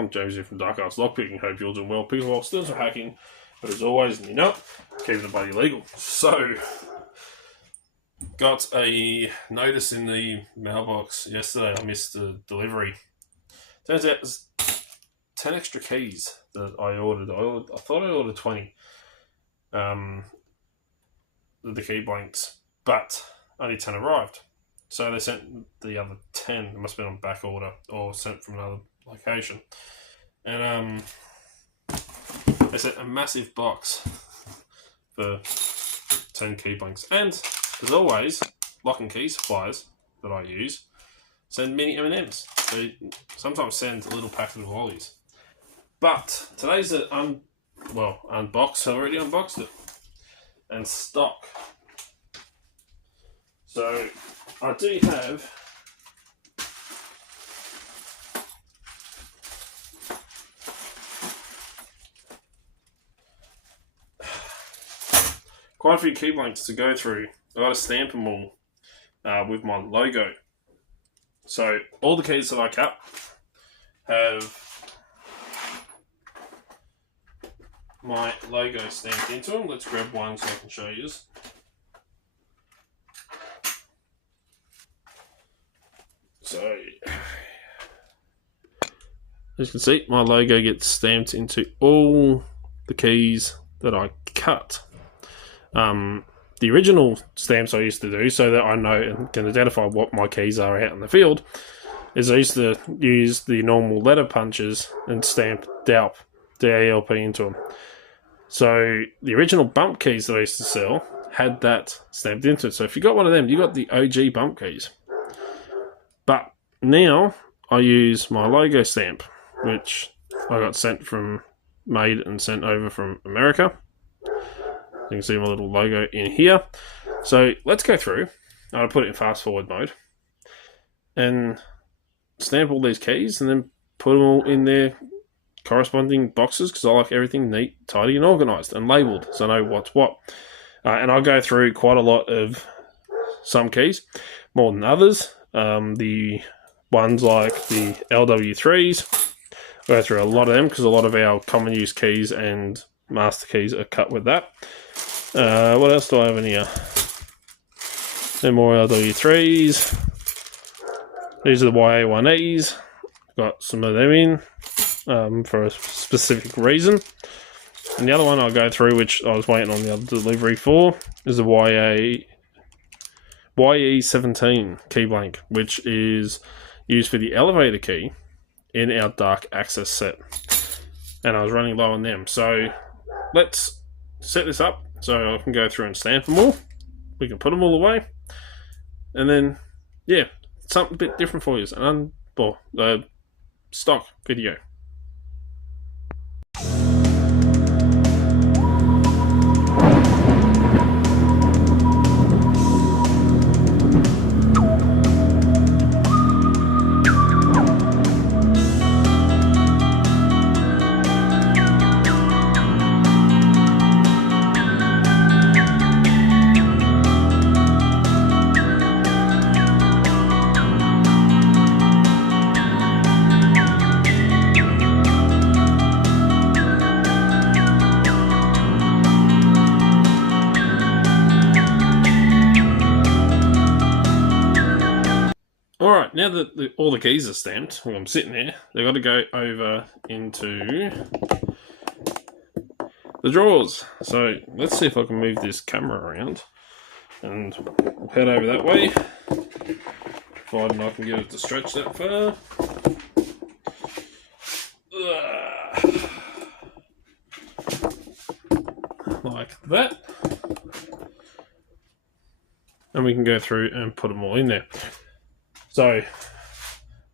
everyone, James here from Dark Arts Lockpicking. Hope you're all doing well. People are still hacking, but as always, you know, keeping it bloody legal. So, got a notice in the mailbox yesterday. I missed the delivery. Turns out there's 10 extra keys that I ordered. I thought I ordered 20. The key blanks, but only 10 arrived. So they sent the other 10. It must have been on back order or sent from another location. And they sent a massive box for 10 key blanks. And as always, Lock and Key suppliers that I use send mini M&Ms. They sometimes send a little packet of lollies. But today's an unbox. I already unboxed it. And stock. So I do have quite a few key blanks to go through. I got to stamp them all with my logo. So all the keys that I cut have my logo stamped into them. Let's grab one so I can show you. So, as you can see, my logo gets stamped into all the keys that I cut. The original stamps I used to do, so that I know and can identify what my keys are out in the field, is I used to use the normal letter punches and stamp DALP, D-A-L-P, into them. So the original bump keys that I used to sell had that stamped into it. So if you got one of them, you got the OG bump keys. But now I use my logo stamp, which I got made and sent over from America. You can see my little logo in here. So let's go through. I'll put it in fast forward mode and stamp all these keys and then put them all in their corresponding boxes, because I like everything neat, tidy and organised and labelled so I know what's what. And I'll go through quite a lot of some keys, more than others. The ones like the LW3s, I'll go through a lot of them because a lot of our common use keys and master keys are cut with that. What else do I have in here? Some more LW3s. These are the YA1Es. Got some of them in for a specific reason. And the other one I'll go through, which I was waiting on the other delivery for, is the YE17 key blank, which is used for the elevator key in our dark access set. And I was running low on them. So let's set this up so I can go through and stamp them all. We can put them all away. And then, yeah, something a bit different for you. An stock video. Alright, now that all the keys are stamped, well, I'm sitting there, they've got to go over into the drawers. So let's see if I can move this camera around and head over that way, providing I can get it to stretch that far. Like that. And we can go through and put them all in there. So,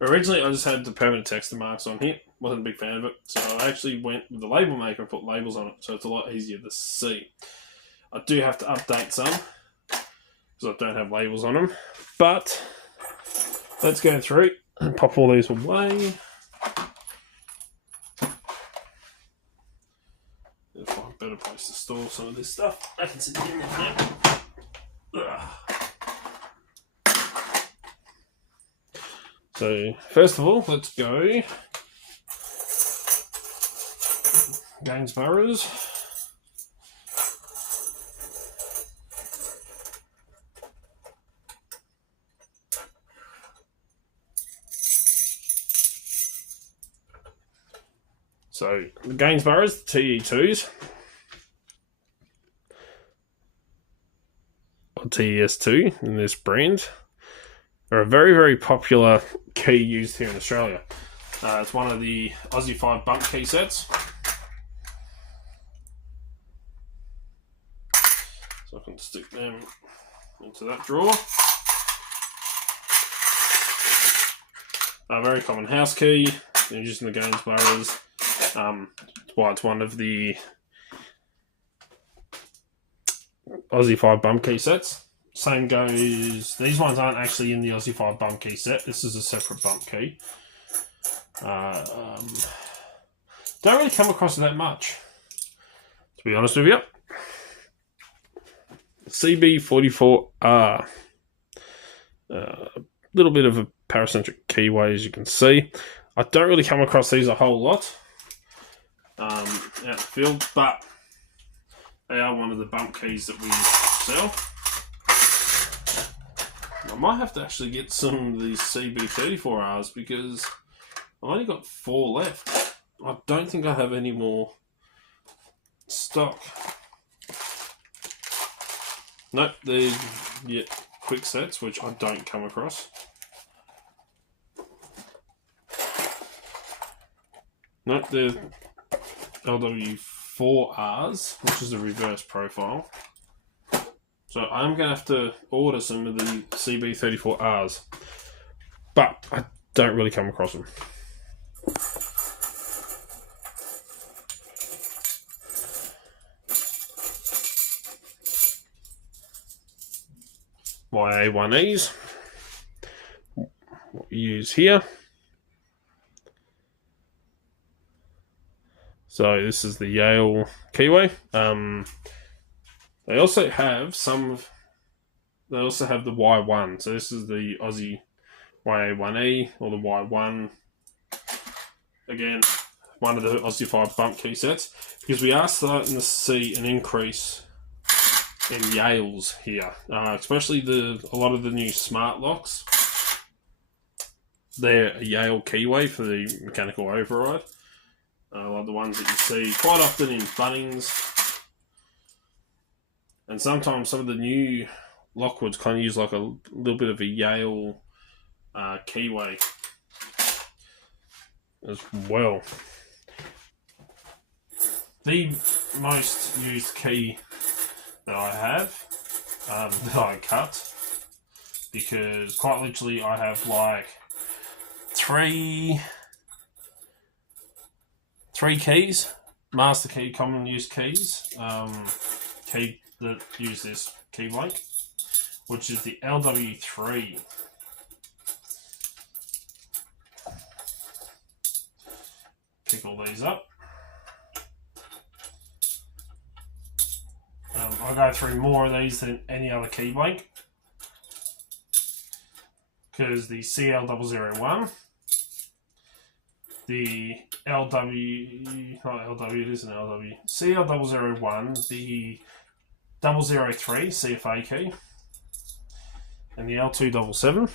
originally I just had the permanent texture marks on here. Wasn't a big fan of it. So I actually went with the label maker and put labels on it. So it's a lot easier to see. I do have to update some, because I don't have labels on them. But, let's go through and pop all these away. I'll find a better place to store some of this stuff. I can sit in there now. So, first of all, let's go Gainsboroughs. So the Gainsboroughs, the TE2s, or TES2 in this brand, are a very, very popular key used here in Australia. It's one of the Aussie 5 bump key sets. So I can stick them into that drawer. A very common house key, used in the Gainsboroughs. Why it's one of the Aussie 5 bump key sets. Same goes, these ones aren't actually in the Aussie 5 bump key set. This is a separate bump key. Don't really come across it that much, to be honest with you. CB44R. A little bit of a paracentric keyway, as you can see. I don't really come across these a whole lot out in the field, but they are one of the bump keys that we sell. I might have to actually get some of these CB34Rs because I've only got 4 left. I don't think I have any more stock. Nope, they're quick sets, which I don't come across. Nope, they're LW4Rs, which is a reverse profile. So I'm going to have to order some of the CB34Rs, but I don't really come across them. YA1Es, what we use here. So this is the Yale keyway. They also have they also have the Y1. So this is the Aussie YA1E or the Y1. Again, one of the Aussie 5 bump key sets, because we are starting to see an increase in Yales here, especially a lot of the new smart locks. They're a Yale keyway for the mechanical override. Like the ones that you see quite often in Bunnings. And sometimes some of the new Lockwoods kind of use like a little bit of a Yale keyway as well. The most used key that I have, that I cut, because quite literally I have like three keys, master key, common use keys, key that use this key link, which is the LW3. Pick all these up. I go through more of these than any other key link, because the CL001, the LW, not LW, it is an LW, CL001, the 003 CFA key, and the L277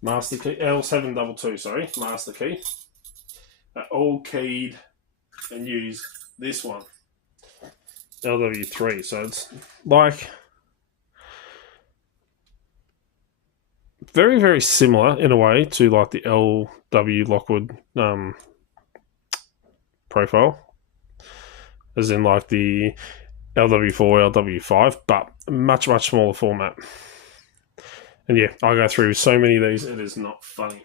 master key, L722, sorry, master key, are all keyed and use this one, LW3. So it's like very, very similar in a way to like the LW Lockwood profile, as in like the LW4, LW5, but much, much smaller format. And yeah, I go through so many of these, it is not funny.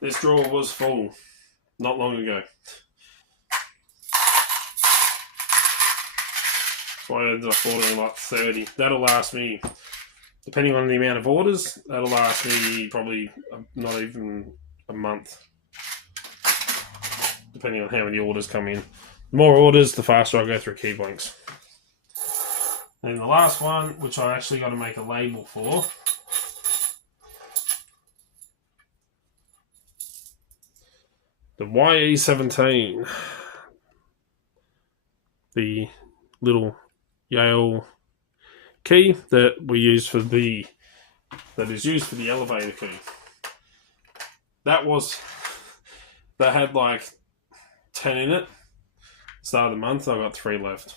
This drawer was full not long ago. So I ended up ordering like 30. That'll last me, depending on the amount of orders, that'll last me probably not even a month, depending on how many orders come in. The more orders, the faster I go through key blanks. And the last one, which I actually got to make a label for, the YE17, the little Yale key that is used for the elevator key. That had like 10 in it. Start of the month, I got 3 left.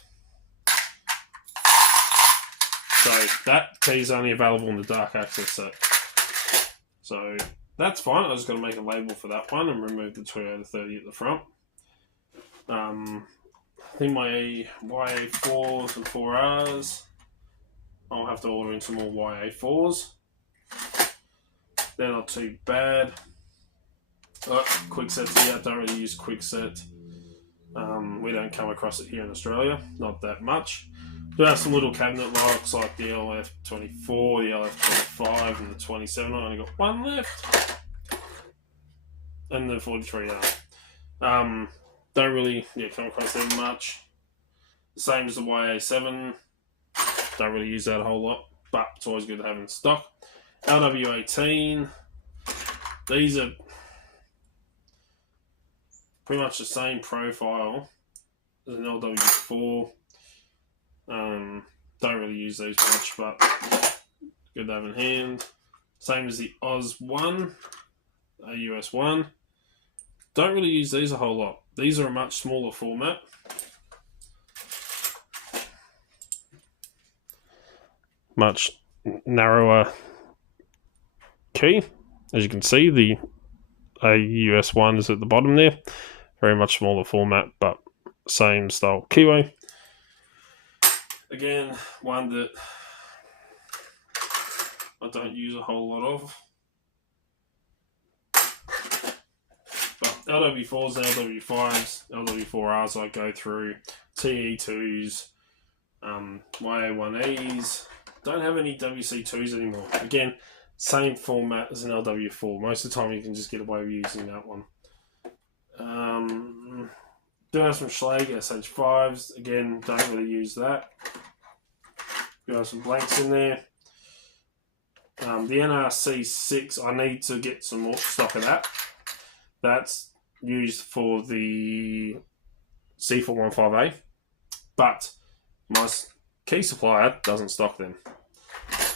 So that key's only available in the dark access set. So that's fine. I just got to make a label for that one and remove the Toyota 30 at the front. I think my YA4s and 4Rs, I'll have to order in some more YA4s. They're not too bad. Quickset here. I don't really use Quickset. We don't come across it here in Australia. Not that much. Do have some little cabinet locks like the LF24, the LF25, and the 27. I only got 1 left. And the 43R. Don't really come across them much. The same as the YA7. Don't really use that a whole lot, but it's always good to have in stock. LW18. These are pretty much the same profile as an LW4. Don't really use these much, but good to have in hand. Same as the Oz1, AUS1. Don't really use these a whole lot. These are a much smaller format. Much narrower key. As you can see, the AUS1 is at the bottom there. Very much smaller format, but same style keyway. Again, one that I don't use a whole lot of. But LW4s, LW5s, LW4Rs I go through. TE2s, YA1Es. Don't have any WC2s anymore. Again, same format as an LW4. Most of the time you can just get away with using that one. Do have some Schlage SH5s. Again, don't really use that. Do have some blanks in there. The NRC6, I need to get some more stock of that. That's used for the C415A. But my key supplier doesn't stock them.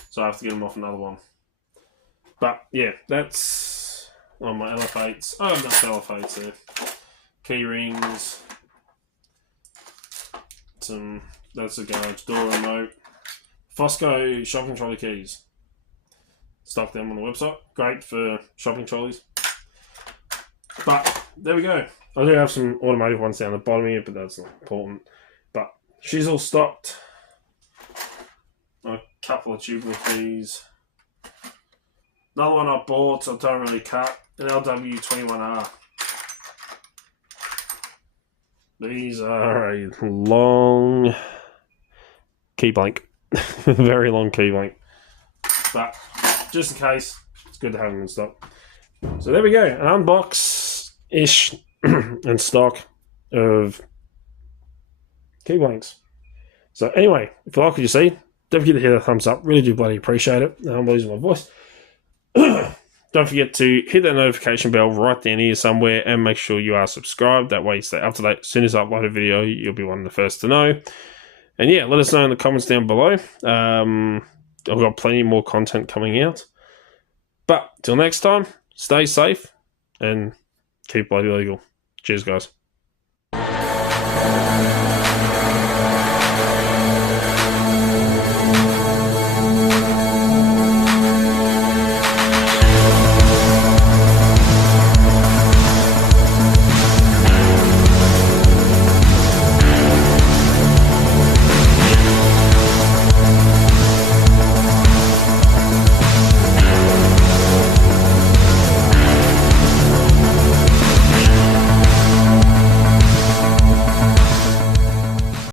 So I have to get them off another one. But yeah, that's on my LF8s. Oh, I've got LF8s there. Key rings. That's a garage door remote. Fosco shopping trolley keys. Stock them on the website. Great for shopping trolleys. But there we go. I do have some automotive ones down the bottom here, but that's not important. But she's all stocked. A couple of tubular keys. Another one I bought, I don't really cut. An LW21R. These are a long key blank. Very long key blank. But just in case, it's good to have them in stock. So there we go. An unbox-ish and stock of key blanks. So anyway, if you like what you see, don't forget to hit that thumbs up. Really do bloody appreciate it. I'm losing my voice. Don't forget to hit that notification bell right down here somewhere and make sure you are subscribed. That way you stay up to date. As soon as I upload a video, you'll be one of the first to know. And yeah, let us know in the comments down below. I've got plenty more content coming out. But till next time, stay safe and keep bloody legal. Cheers, guys.